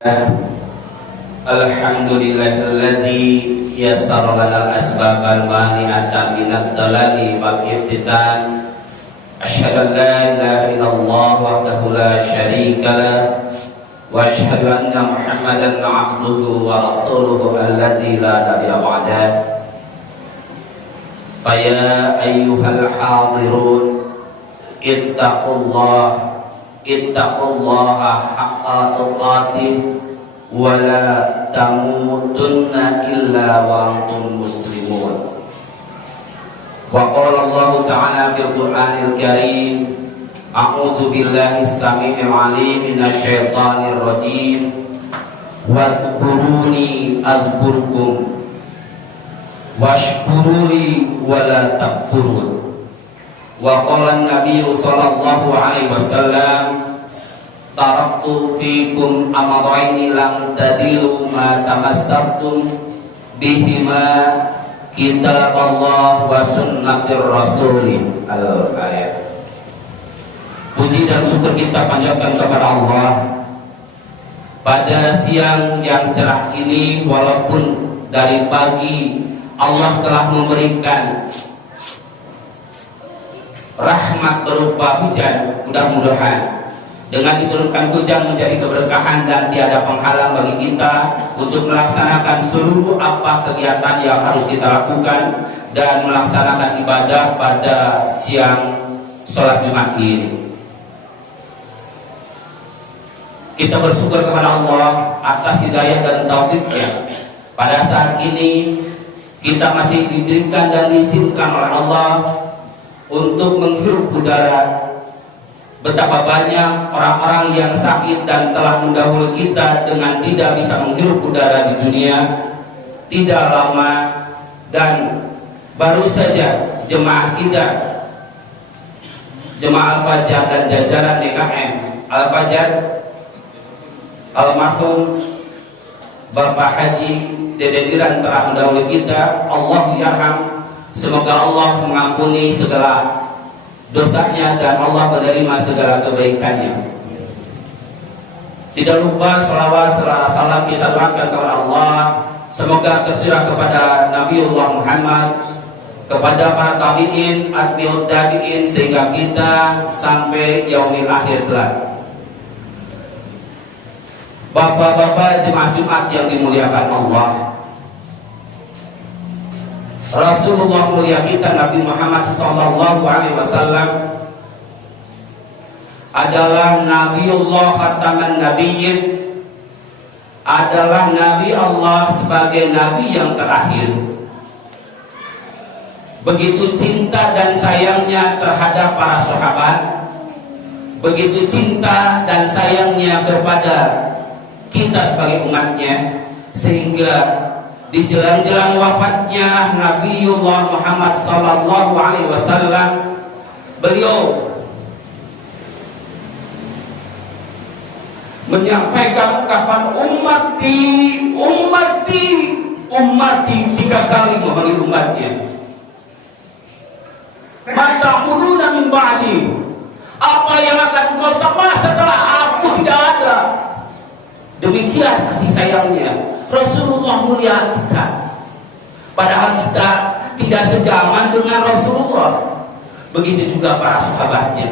Alhamdulillahilladzi yassara lana al-asbabal mani'ata minad dalali wal ibtidan. Asyhadu an la ilaha illallah wahdahu la syarika lah wa asyhadu anna Muhammadan 'abduhu wa rasuluhu alladzi la nabiyya ba'dah. Fa ya ayyuhal hadirun ittaqullaha haqqa tuqatih wa la tamutunna illa wa antum muslimun. Wa qala Allah ta'ala fil Qur'anil Karim, a'udzu billahi as-sami'il 'alim minasy syaithanir rajim, wadhkuruni adhkurkum washkuruli wa la takfurun. Wa qala an-nabiy sallallahu alaihi wasallam, taraktu fikum amrayni lam tadilu ma tamassaktum bihima, kitab Allah wa sunnatir rasul. Al-ayat. Puji dan syukur kita panjatkan kepada Allah pada siang yang cerah ini, walaupun dari pagi Allah telah memberikan rahmat berupa hujan. Mudah-mudahan dengan diturunkan hujan menjadi keberkahan dan tiada penghalang bagi kita untuk melaksanakan seluruh apa kegiatan yang harus kita lakukan dan melaksanakan ibadah pada siang sholat Jumat ini. Kita bersyukur kepada Allah atas hidayah dan taufiknya. Pada saat ini kita masih diberikan dan diizinkan oleh Allah untuk menghirup udara. Betapa banyak orang-orang yang sakit dan telah mendahului kita dengan tidak bisa menghirup udara di dunia. Tidak lama dan baru saja jemaah kita, jemaah Al-Fajar dan jajaran DKM Al-Fajar, almarhum Bapak Haji Dede Diran telah mendahului kita. Allah yarham, semoga Allah mengampuni segala dosanya dan Allah menerima segala kebaikannya. Tidak lupa salawat serta salam kita doakan kepada Allah, semoga tercurah kepada Nabiullah Muhammad, kepada para tabi'in, atbi'ut tabi'in, sehingga kita sampai yaumil akhir kelak. Bapak-bapak jemaah Jumat yang dimuliakan Allah, Rasulullah mulia kita Nabi Muhammad sallallahu alaihi wasallam adalah Nabiullah khataman nabiyyin, adalah Nabi Allah sebagai Nabi yang terakhir. Begitu cinta dan sayangnya terhadap para sahabat, begitu cinta dan sayangnya kepada kita sebagai umatnya, sehingga di jelang-jelang wafatnya Nabiullah Muhammad sallallahu alaihi wasallam, beliau menyampaikan ungkapan ummati, ummati, ummati 3 kali memanggil umatnya. Mata muduna min ba'di, apa yang akan kau sama setelah aku tidak ada. Demikian kasih sayangnya Rasulullah mulia kita. Padahal kita tidak sejaman dengan Rasulullah. Begitu juga para sahabatnya.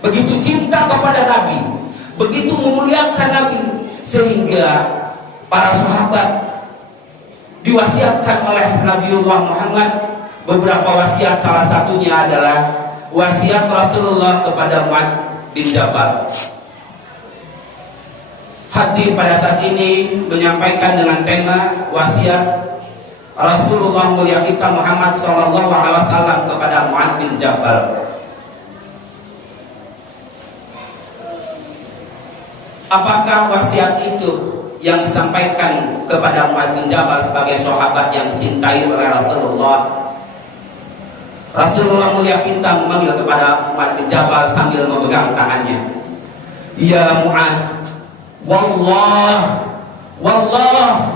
Begitu cinta kepada Nabi, begitu memuliakan Nabi, sehingga para sahabat diwasiatkan oleh Nabiullah Muhammad beberapa wasiat. Salah satunya adalah wasiat Rasulullah kepada Mu'adz bin Jabal. Hati pada saat ini menyampaikan dengan tema wasiat Rasulullah mulia kita Muhammad sallallahu alaihi wasallam kepada Mu'adz bin Jabal. Apakah wasiat itu yang disampaikan kepada Mu'adz bin Jabal sebagai sahabat yang dicintai oleh Rasulullah? Rasulullah mulia kita memanggil kepada Mu'adz bin Jabal sambil memegang tangannya. Ya Mu'adz, wallah, wallah,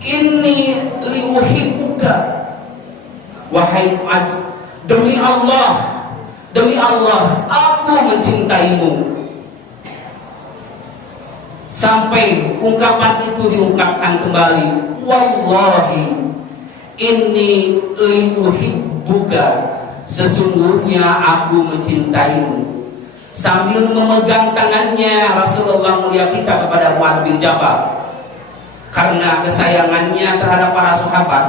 inni liuhibbuka. Wahai Mu'adz, demi Allah, aku mencintaimu. sampai ungkapan itu diungkapkan kembali, wallahi inni liuhibbuka, sesungguhnya aku mencintaimu. Sambil memegang tangannya Rasulullah mulia kita kepada Muadz bin Jabal, karena kesayangannya terhadap para sahabat,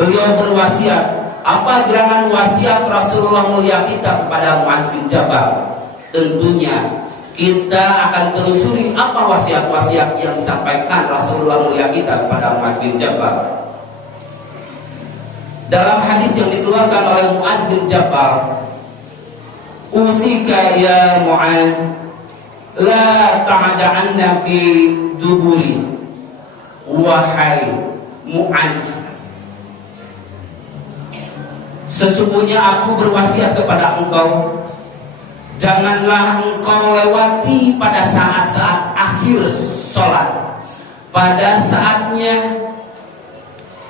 beliau berwasiat. Apa gerangan wasiat Rasulullah mulia kita kepada Muadz bin Jabal? Tentunya kita akan telusuri apa wasiat-wasiat yang disampaikan Rasulullah mulia kita kepada Muadz bin Jabal. Dalam hadis yang dikeluarkan oleh Muadz bin Jabal, usika ya Muadz, la ta'da'anna fi duburi. Wahai Muadz, sesungguhnya aku berwasiat kepada engkau, janganlah engkau lewati pada saat-saat akhir sholat, pada saatnya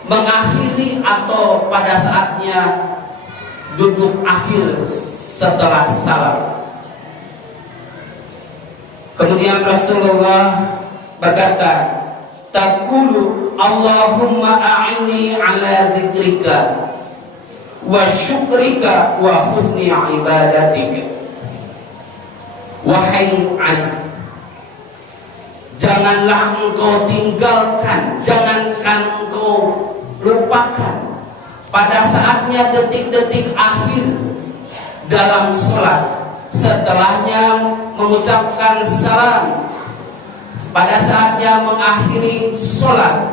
mengakhiri atau pada saatnya duduk akhir setelah salam. Kemudian Rasulullah berkata, taqulu Allahumma a'inni ala dzikrika wa syukrika wa husni ibadatika. Wahai Muadz, janganlah engkau tinggalkan, jangankan engkau lupakan pada saatnya detik-detik akhir dalam sholat, setelahnya mengucapkan salam, pada saatnya mengakhiri sholat,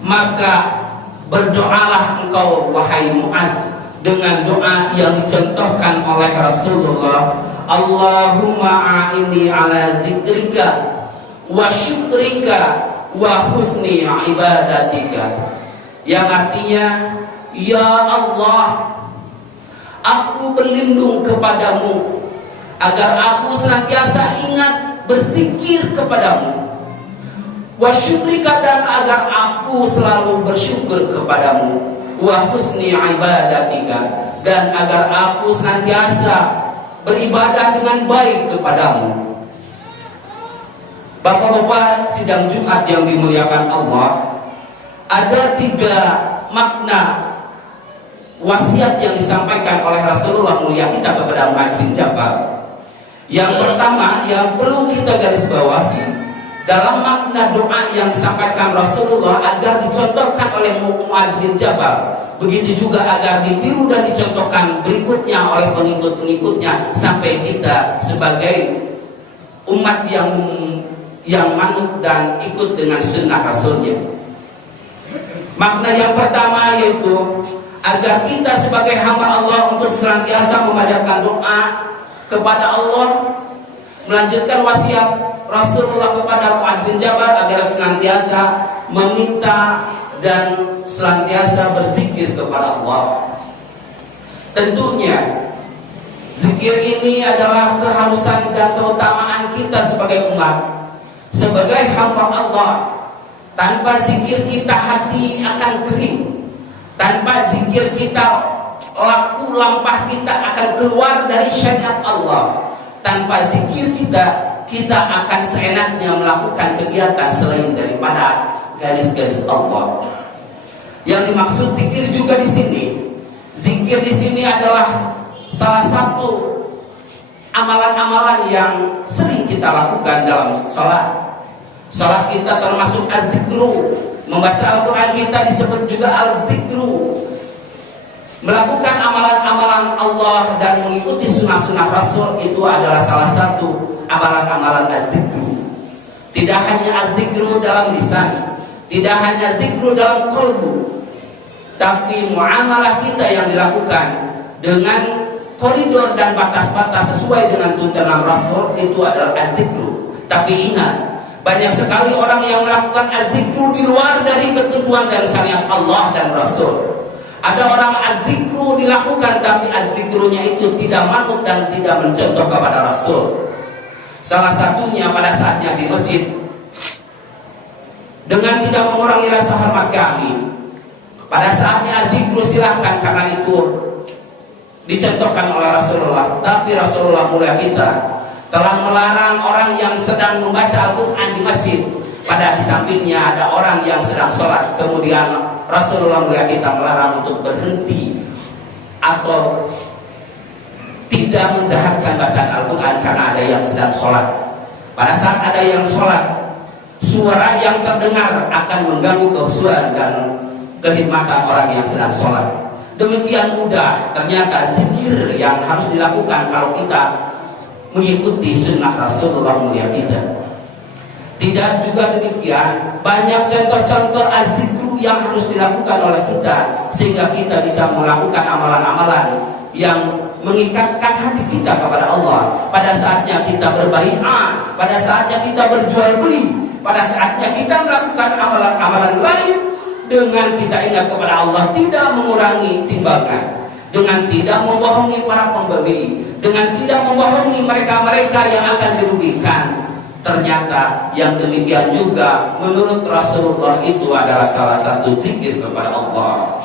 maka berdoalah engkau wahai Muadz dengan doa yang dicontohkan oleh Rasulullah, Allahumma a'inni ala dzikrika wa syukrika wa husni ibadatika, yang artinya, ya Allah, aku berlindung kepadamu agar aku senantiasa ingat berzikir kepadamu, wa syukrika, dan agar aku selalu bersyukur kepadamu, wa husni ibadatika, dan agar aku senantiasa beribadah dengan baik kepadamu. Bapak-bapak sidang Jumat yang dimuliakan Allah, ada 3 makna wasiat yang disampaikan oleh Rasulullah mulia kita kepada Muadz bin Jabal. Yang pertama yang perlu kita garis bawahi dalam makna doa yang disampaikan Rasulullah agar dicontohkan oleh Muadz bin Jabal, begitu juga agar ditiru dan dicontohkan berikutnya oleh pengikut-pengikutnya sampai kita sebagai umat yang manut dan ikut dengan sunnah Rasulnya. Makna yang pertama yaitu agar kita sebagai hamba Allah untuk senantiasa memanjatkan doa kepada Allah, melanjutkan wasiat Rasulullah kepada Muadz bin Jabal agar senantiasa meminta dan senantiasa berzikir kepada Allah. Tentunya zikir ini adalah keharusan dan keutamaan kita sebagai umat, sebagai hamba Allah. Tanpa zikir kita hati akan kering, tanpa zikir kita laku lampah kita akan keluar dari syariat Allah. Tanpa zikir kita akan seenaknya melakukan kegiatan selain daripada garis-garis Allah. Yang dimaksud zikir juga di sini, zikir di sini adalah salah satu amalan-amalan yang sering kita lakukan dalam sholat. Sholat kita termasuk al-dzikru, membaca Al-Quran kita disebut juga al-dzikru. Melakukan amalan-amalan Allah dan mengikuti sunnah-sunnah Rasul itu adalah salah satu amalan-amalan al-dzikru. Tidak hanya al-dzikru dalam lisan, tidak hanya dzikru dalam qalbu, tapi muamalah kita yang dilakukan dengan koridor dan batas-batas sesuai dengan tuntunan Rasul itu adalah al-dzikru. Tapi ingat, banyak sekali orang yang melakukan al-dzikru di luar dari ketentuan dan syariat Allah dan Rasul. Ada orang al-dzikru dilakukan tapi al-dzikrunya itu tidak manut dan tidak mencontoh kepada Rasul. Salah satunya pada saatnya di masjid, dengan tidak mengurangi rasa hormat kami, pada saatnya al-dzikru silahkan, karena itu dicontohkan oleh Rasulullah. Tapi Rasulullah mulia kita telah melarang orang yang sedang membaca Al-Quran di masjid, pada di sampingnya ada orang yang sedang sholat. Kemudian Rasulullah mulia kita melarang untuk berhenti atau tidak menjahatkan bacaan Al-Quran karena ada yang sedang sholat. Pada saat ada yang sholat, suara yang terdengar akan mengganggu kehusuan dan kehikmatan orang yang sedang sholat. Demikian mudah ternyata zikir yang harus dilakukan kalau kita mengikuti sunnah Rasulullah mulia kita. Tidak juga demikian, banyak contoh-contoh azikru yang harus dilakukan oleh kita sehingga kita bisa melakukan amalan-amalan yang mengikatkan hati kita kepada Allah. Pada saatnya kita berbai'ah, pada saatnya kita berjual beli, pada saatnya kita melakukan amalan-amalan lain dengan kita ingat kepada Allah, tidak mengurangi timbangan, dengan tidak membohongi para pembeli, dengan tidak membohongi mereka-mereka yang akan dirugikan. Ternyata yang demikian juga menurut Rasulullah itu adalah salah satu zikir kepada Allah.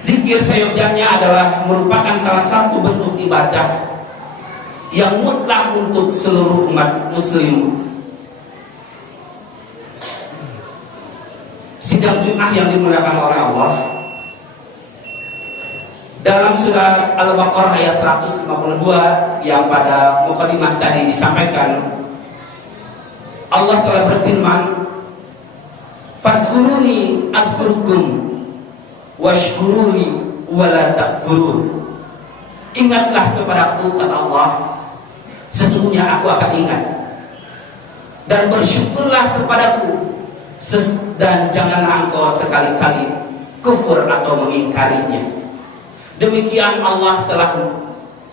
Zikir seyogyanya adalah merupakan salah satu bentuk ibadah yang mutlak untuk seluruh umat muslim. Sidang Jumat yang dimuliakan oleh Allah, dalam surah Al-Baqarah ayat 152 yang pada mukadimah tadi disampaikan, Allah telah berfirman, "Fadhkuruni adhkurkum washkuruni wala takfurun." Ingatlah kepadaku, kata Allah, sesungguhnya aku akan ingat, dan bersyukurlah kepadaku, dan janganlah engkau sekali-kali kufur atau mengingkarinya. Demikian Allah telah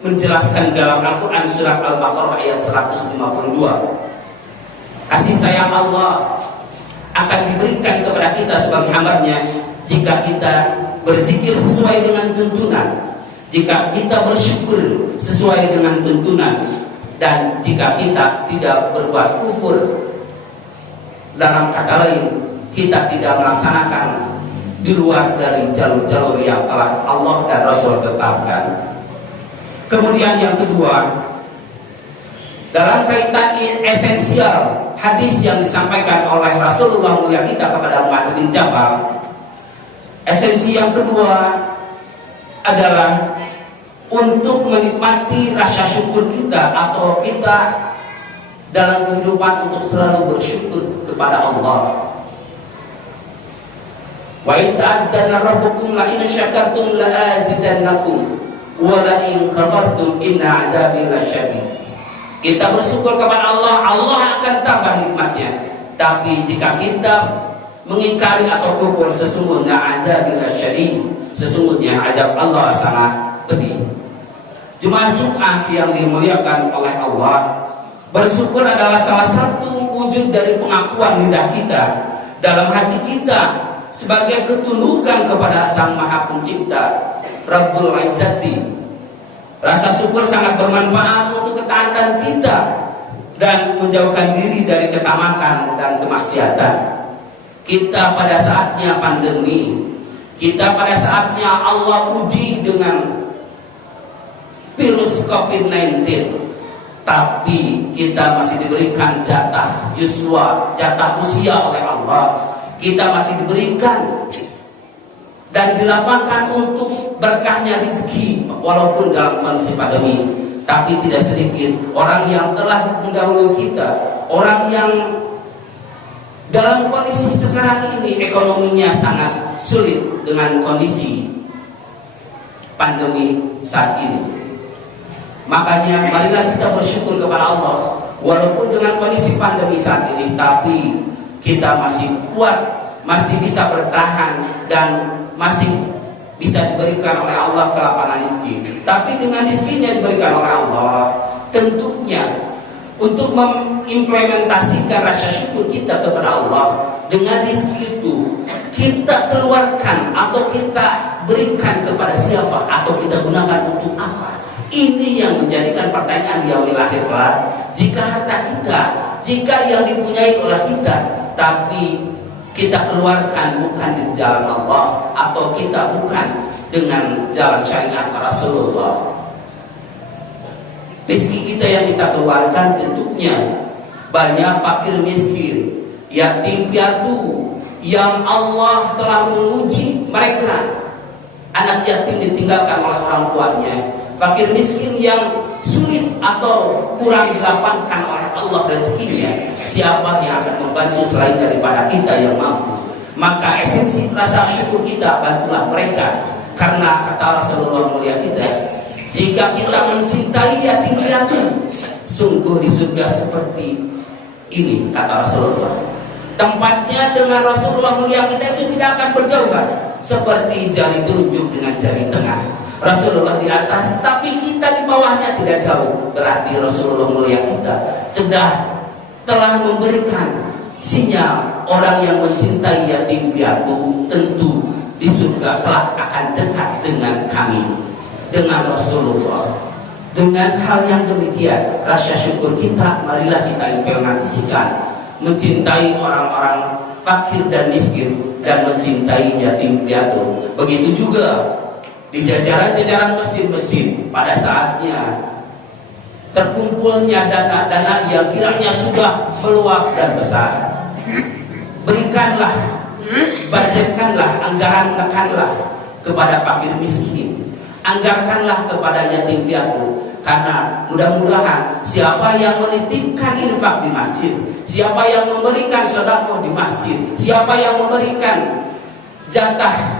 menjelaskan dalam Al-Quran surat Al-Baqarah ayat 152. Kasih sayang Allah akan diberikan kepada kita sebagai hamba-Nya jika kita berzikir sesuai dengan tuntunan, jika kita bersyukur sesuai dengan tuntunan, dan jika kita tidak berbuat kufur. Dalam kata lain, kita tidak melaksanakan di luar dari jalur-jalur yang telah Allah dan Rasul tetapkan. Kemudian yang kedua, dalam kaitan esensial hadis yang disampaikan oleh Rasulullah mulia kita kepada Mu'adz bin Jabal, esensi yang kedua adalah untuk menikmati rasa syukur kita atau kita dalam kehidupan untuk selalu bersyukur kepada Allah. Wa in ta'addana rabbukum la in syakartum la azidannakum wa la in kafartum inna 'adzabi lasyadid. Kita bersyukur kepada Allah, Allah akan tambah nikmatnya. Tapi jika kita mengingkari atau kufur, sesungguhnya 'adzabi lasyadid, sesungguhnya azab Allah sangat pedih. Jemaah Jumat yang dimuliakan oleh Allah, bersyukur adalah salah satu wujud dari pengakuan lidah kita dalam hati kita sebagai ketundukan kepada Sang Maha Pencipta Rabbul Izzati. Rasa syukur sangat bermanfaat untuk ketaatan kita dan menjauhkan diri dari ketamakan dan kemaksiatan. Kita pada saatnya pandemi, kita pada saatnya Allah uji dengan virus COVID-19, tapi kita masih diberikan jatah yuswa, jatah usia oleh Allah. Kita masih diberikan dan dilapangkan untuk berkahnya rezeki walaupun dalam kondisi pandemi. Tapi tidak sedikit orang yang telah mendahului kita, orang yang dalam kondisi sekarang ini ekonominya sangat sulit dengan kondisi pandemi saat ini. Makanya marilah kita bersyukur kepada Allah walaupun dengan kondisi pandemi saat ini, tapi kita masih kuat, masih bisa bertahan, dan masih bisa diberikan oleh Allah kelapangan rezeki. Tapi dengan rezekinya diberikan oleh Allah, tentunya untuk mengimplementasikan rasa syukur kita kepada Allah, dengan rezeki itu kita keluarkan atau kita berikan kepada siapa atau kita gunakan untuk apa? Ini yang menjadikan pertanyaan yaumil akhir kelak. Jika harta kita, jika yang dipunyai oleh kita, tapi kita keluarkan bukan di jalan Allah, atau kita bukan dengan jalan syariat Rasulullah. Rezeki kita yang kita keluarkan tentunya banyak fakir miskin, yatim piatu yang Allah telah menguji mereka. Anak yatim ditinggalkan oleh orang tuanya, fakir miskin yang sulit atau kurang dilapangkan oleh Allah rezekinya. Siapa yang akan membantu selain daripada kita yang mampu? Maka esensi rasa syukur kita, bantulah mereka. Karena kata Rasulullah mulia kita, jika kita mencintai yatim piatu, sungguh di surga seperti ini, kata Rasulullah. Tempatnya dengan Rasulullah mulia kita itu tidak akan berjauhan, seperti jari telunjuk dengan jari tengah. Rasulullah di atas, tapi kita di bawahnya tidak jauh. Berarti Rasulullah mulia kita telah memberikan sinyal orang yang mencintai yatim piatu tentu di surga kelak akan dekat dengan kami, dengan Rasulullah. Dengan hal yang demikian, rasa syukur kita marilah kita implementasikan, mencintai orang-orang fakir dan miskin dan mencintai yatim piatu. Begitu juga di jajaran-jajaran masjid-masjid pada saatnya terkumpulnya dana-dana yang kiranya sudah meluap dan besar. Berikanlah, budgetkanlah, anggarankanlah kepada fakir miskin, anggarkanlah kepada yatim piatu. Karena mudah-mudahan siapa yang menitipkan infak di masjid, siapa yang memberikan sedekah di masjid, siapa yang memberikan jatah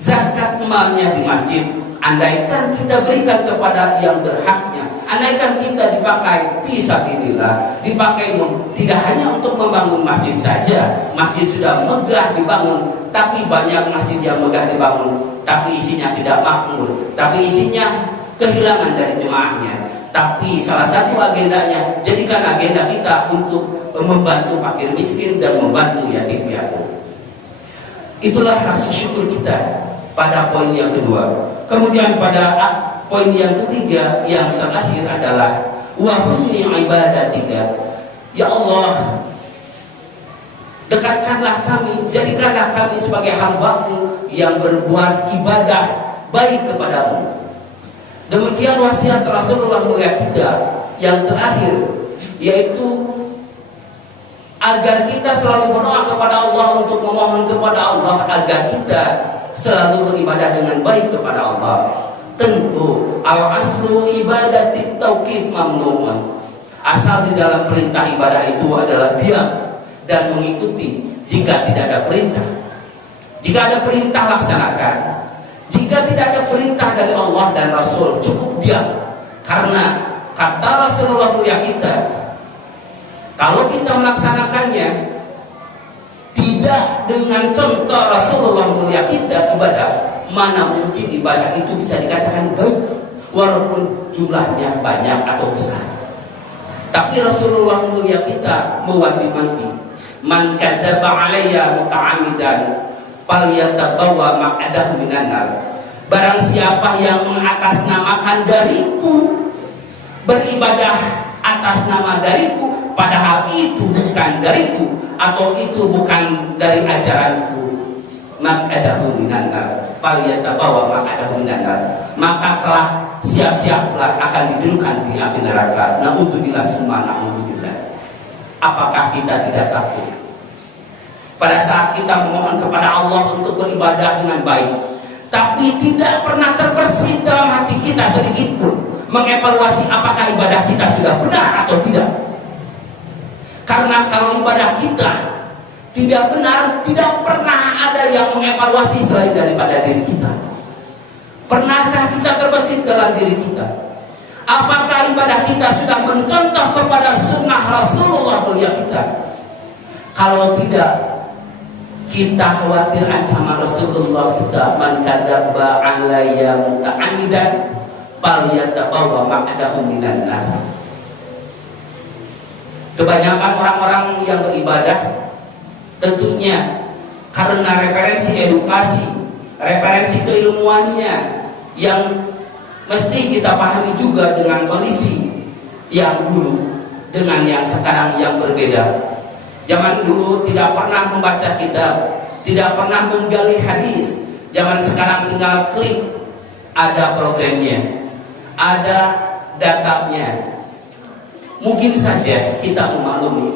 zakat malnya di masjid, andaikan kita berikan kepada yang berhaknya, andaikan kita dipakai fisabilillah, dipakai tidak hanya untuk membangun masjid saja. Masjid sudah megah dibangun, tapi banyak masjid yang megah dibangun tapi isinya tidak makmur, tapi isinya kehilangan dari jemaahnya. Tapi salah satu agendanya, jadikan agenda kita untuk membantu fakir miskin dan membantu yatim piatu. Itulah rasa syukur kita pada poin yang kedua. Kemudian pada poin yang ketiga, yang terakhir adalah wa husni ibadatika. Ya Allah, dekatkanlah kami, jadikanlah kami sebagai hamba-Mu yang berbuat ibadah baik kepadamu. Demikian wasiat Rasulullah mulia kita yang terakhir, yaitu agar kita selalu berdoa kepada Allah, untuk memohon kepada Allah agar kita selalu beribadah dengan baik kepada Allah. Tentu al-aslu ibadatit tauqid mamnu'un. Asal di dalam perintah ibadah itu adalah diam dan mengikuti jika tidak ada perintah. Jika ada perintah, laksanakan. Jika tidak ada perintah dari Allah dan Rasul, cukup diam. Karena kata Rasulullah mulia kita, kalau kita melaksanakannya tidak dengan contoh Rasulullah mulia kita ibadah, mana mungkin ibadah itu bisa dikatakan baik walaupun jumlahnya banyak atau besar. Tapi Rasulullah mulia kita mewanti-wanti, man kadzaba alayya muta'ammidan falyatabawwa maq'adahu minan nar. Barang siapa yang mengatasnamakan dariku, beribadah atas nama dariku, padahal itu bukan dariku atau itu bukan dari ajaranku, maq'adahu minan nar, falyatabawwa maq'adahu minan nar, maka telah siap-siaplah akan didudukkan di api neraka. Na'udzubillah summa na'udzubillah. Apakah kita tidak takut pada saat kita memohon kepada Allah untuk beribadah dengan baik, tapi tidak pernah terbersit dalam hati kita sedikit pun mengevaluasi apakah ibadah kita sudah benar atau tidak? Karena kalau ibadah kita tidak benar, tidak pernah ada yang mengevaluasi selain daripada diri kita. Pernahkah kita terbersit dalam diri kita? Apakah ibadah kita sudah mencontoh kepada sunnah Rasulullah mulia kita? Kalau tidak, kita khawatir ancaman Rasulullah kita, man kadzaba alayya muta'ammidan falyatabawwa maq'adahu minan nar. Kebanyakan orang-orang yang beribadah tentunya karena referensi edukasi, referensi keilmuannya yang mesti kita pahami juga dengan kondisi yang dulu dengan yang sekarang yang berbeda. Zaman dulu tidak pernah membaca kitab, tidak pernah menggali hadis. Zaman sekarang tinggal klik, ada programnya, ada datanya. Mungkin saja kita memaklumi,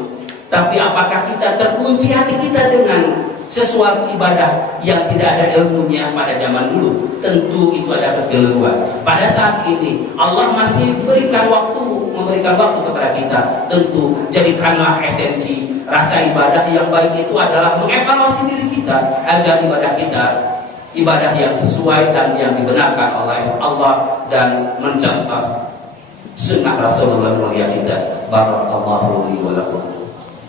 tapi apakah kita terkunci hati kita dengan sesuatu ibadah yang tidak ada ilmunya pada zaman dulu? Tentu itu ada kekeliruan. Pada saat ini Allah masih memberikan waktu kepada kita. Tentu jadikanlah esensi rasa ibadah yang baik itu adalah mengevaluasi diri kita agar ibadah kita ibadah yang sesuai dan yang dibenarkan oleh Allah dan mencontoh sunnah Rasulullah mulia kita. Barakallahu li wa lakum.